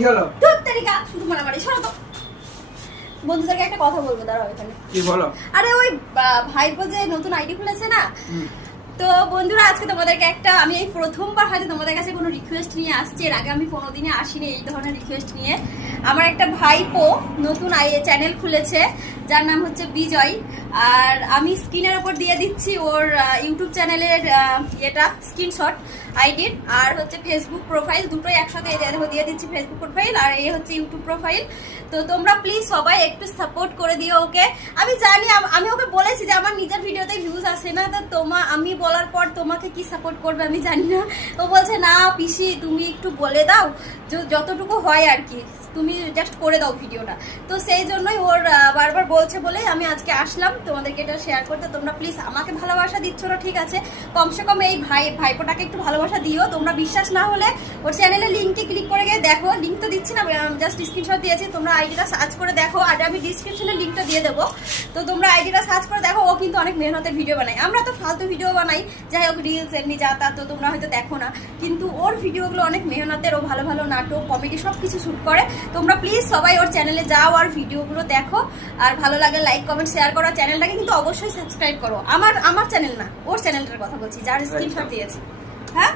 কি হলো? তোর তারিকা শুধু মারামারি, সরো তো। বন্ধুদেরকে একটা কথা বলবো, দাঁড়াও এখানে। কি বলো? আরে ওই ভাইপো যে নতুন আইডি খুলেছে না, তো বন্ধুরা আজকে তোমাদেরকে একটা, আমি এই প্রথমবার হয়তো তোমাদের কাছে কোনো রিকোয়েস্ট নিয়ে আসছি। এর আগে আমি কোনোদিনই আসিনি এই ধরনের রিকোয়েস্ট নিয়ে। আমার একটা ভাইপো নতুন চ্যানেল খুলেছে, যার নাম হচ্ছে বিজয়। আর আমি স্ক্রিনের ওপর দিয়ে দিচ্ছি ওর ইউটিউব চ্যানেলের এটা স্ক্রিনশট আইডির, আর হচ্ছে ফেসবুক প্রোফাইল, দুটোই একসাথে দিয়ে দিচ্ছি। ফেসবুক প্রোফাইল আর এই হচ্ছে ইউটিউব প্রোফাইল। তো তোমরা প্লিজ সবাই একটু সাপোর্ট করে দিও ওকে। আমি জানি, আমি ওকে বলেছি যে আমার নিজের ভিডিওতে ভিউজ আসে না, তো আমি বলার পর তোমাকে কি সাপোর্ট করবে আমি জানি না। ও বলছে না পিসি তুমি একটু বলে দাও, যতটুকু হয় আর কি, তুমি জাস্ট করে দাও ভিডিওটা। তো সেই জন্যই ওর বারবার বলছে বলেই আমি আজকে আসলাম তোমাদেরকে এটা শেয়ার করতে। তোমরা প্লিজ আমাকে ভালোবাসা দিচ্ছ না ঠিক আছে, কমসে কম এই ভাইপোটাকে একটু ভালোবাসা দিও। তোমরা বিশ্বাস না হলে ওর চ্যানেলের লিঙ্কটি ক্লিক করে গিয়ে দেখো, লিঙ্ক তো দিচ্ছি না, জাস্ট স্ক্রিনশট দিয়েছি, তোমরা আইডিটা সার্চ করে দেখো। আর আমি ডিসক্রিপশনে লিঙ্কটা দিয়ে দেবো, তো তোমরা আইডিটা সার্চ করে দেখো। ও কিন্তু অনেক মেহনতের ভিডিও বানায়, আমরা তো ফালতু ভিডিও বানাই, যাই হোক রিলস এমনি যা তা, তো তোমরা হয়তো দেখো না, কিন্তু ওর ভিডিওগুলো অনেক মেহনতের। ও ভালো ভালো নাটক কমেডি সব কিছু শ্যুট করে। তোমরা প্লিজ সবাই ওর চ্যানেলে যাও আর ভিডিওগুলো দেখো, আর ভালো লাগে লাইক কমেন্ট শেয়ার করো। চ্যানেলটাকে কিন্তু অবশ্যই সাবস্ক্রাইব করো। আমার চ্যানেল না, ওর চ্যানেলটার কথা বলছি, যার স্ক্রিনশট দিয়েছি। হ্যাঁ